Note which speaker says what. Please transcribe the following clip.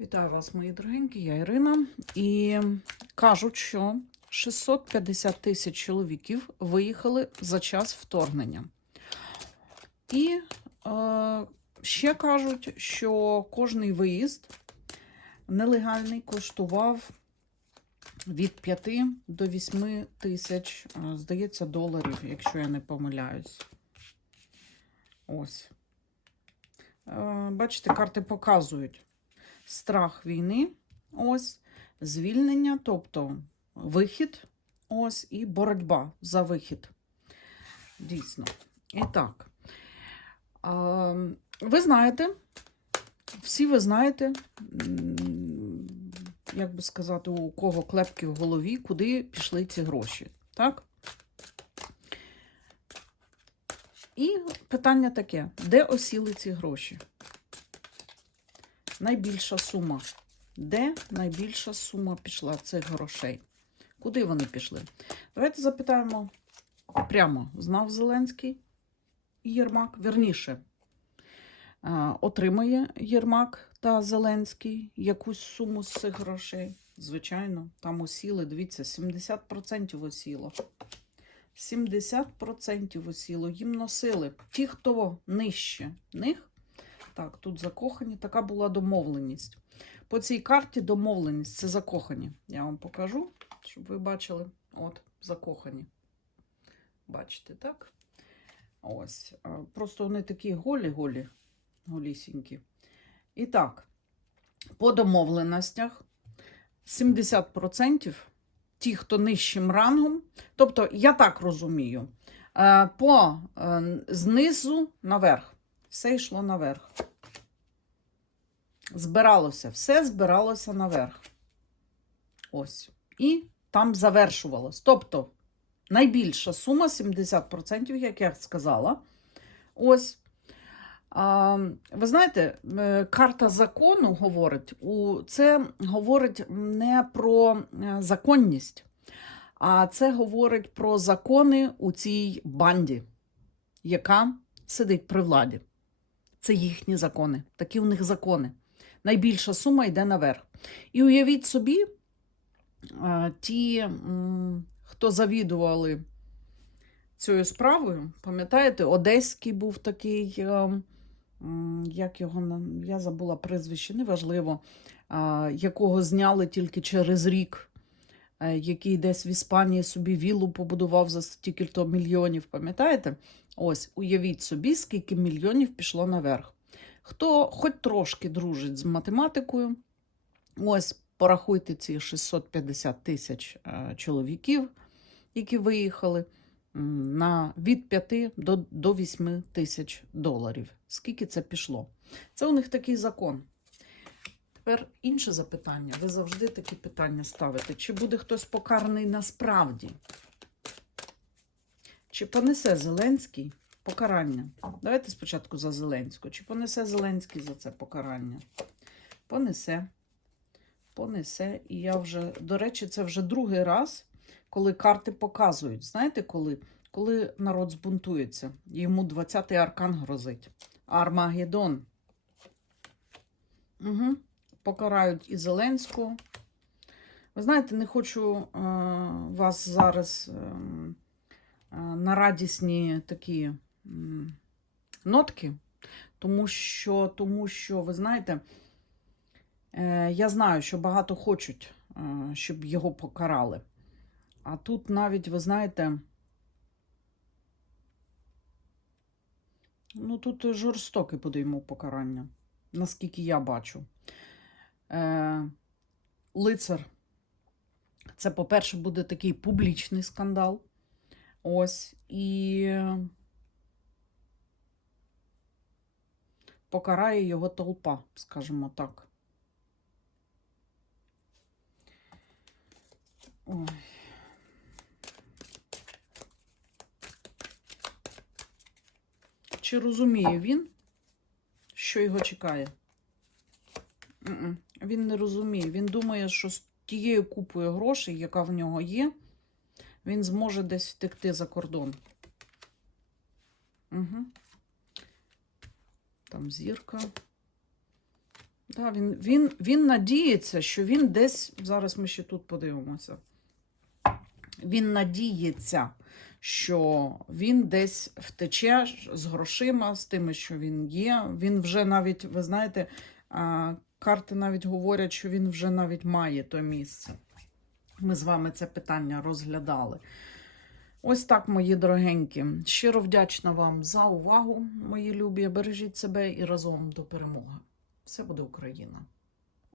Speaker 1: Вітаю вас, мої дорогенькі, я Ірина. І кажуть, що 650 тисяч чоловіків виїхали за час вторгнення. І е, ще кажуть, що кожний виїзд нелегальний коштував від 5 до 8 тисяч, е, здається, доларів, якщо я не помиляюсь. Ось. Е, бачите, карти показують страх війни, ось, звільнення, тобто вихід, ось, і боротьба за вихід. Дійсно. І так. Ви знаєте, всі ви знаєте, як би сказати, у кого клепки в голові, куди пішли ці гроші. Так? І питання таке: де осіли ці гроші? Найбільша сума? Де найбільша сума пішла цих грошей? Куди вони пішли? Давайте запитаємо прямо: знав Зеленський Єрмак? Верніше, отримає Єрмак та Зеленський якусь суму з цих грошей? Звичайно, там осіли, дивіться, 70% осіло. 70% осіло. Їм носили. Ті, хто нижче них, так, тут закохані. Така була домовленість. По цій карті домовленість це закохані. Я вам покажу, щоб ви бачили. От, закохані. Бачите, так? Ось. Просто вони такі голі-голі, голісінькі. І так, по домовленостях 70% ті, хто нижчим рангом, тобто, я так розумію, е, по е, знизу наверх. Все йшло наверх. Збиралося, все збиралося наверх. Ось. І там завершувалось. Тобто, найбільша сума 70%, як я сказала. Ось. Ви знаєте, е, карта закону говорить, це говорить не про е, законність, а це говорить про закони у цій банді, яка сидить при владі. Це їхні закони, такі у них закони. Найбільша сума йде наверх. І уявіть собі, ті, хто завідували цією справою, пам'ятаєте, Одеський був такий, е, як його я забула прізвище, неважливо, а, якого зняли тільки через рік, е, який десь в Іспанії собі віллу побудував за стільки-то мільйонів, пам'ятаєте? Ось, уявіть собі, скільки мільйонів пішло наверх. Хто хоч трошки дружить з математикою, ось порахуйте ці 650 тисяч е, чоловіків, які виїхали, на від 5 до, до 8 тисяч доларів. Скільки це пішло? Це у них такий закон. Тепер інше запитання. Ви завжди такі питання ставите. Чи буде хтось покараний насправді? Чи понесе Зеленський покарання? Давайте спочатку за Зеленського. Чи понесе Зеленський за це покарання? Понесе. Понесе. І я вже, до речі, це вже другий раз, коли карти показують. Знаєте, коли? Коли народ збунтується, йому 20-й аркан грозить. Армагеддон. Угу. Покарають і Зеленського. Ви знаєте, не хочу е, вас зараз е, е, на радісні такі нотки, тому що, тому що, ви знаєте, е, я знаю, що багато хочуть, е, щоб його покарали. А тут навіть, ви знаєте, ну тут жорстоке буде йому покарання, наскільки я бачу. Е, лицар. Це, по-перше, буде такий публічний скандал. Ось. І покарає його толпа, скажімо так. Ой. Чи розуміє він, що його чекає? Він не розуміє. Він думає, що з тією купою грошей, яка в нього є, він зможе десь втекти за кордон. Угу. Там зірка. Да, він, він, він надіється, що він десь. Зараз ми ще тут подивимося. Він надіється, що він десь втече з грошима, з тими, що він є. Він вже навіть, ви знаєте, карти навіть говорять, що він вже навіть має то місце. Ми з вами це питання розглядали. Ось так, мої дорогенькі. Щиро вдячна вам за увагу, мої любі. Бережіть себе і разом до перемоги. Все буде Україна!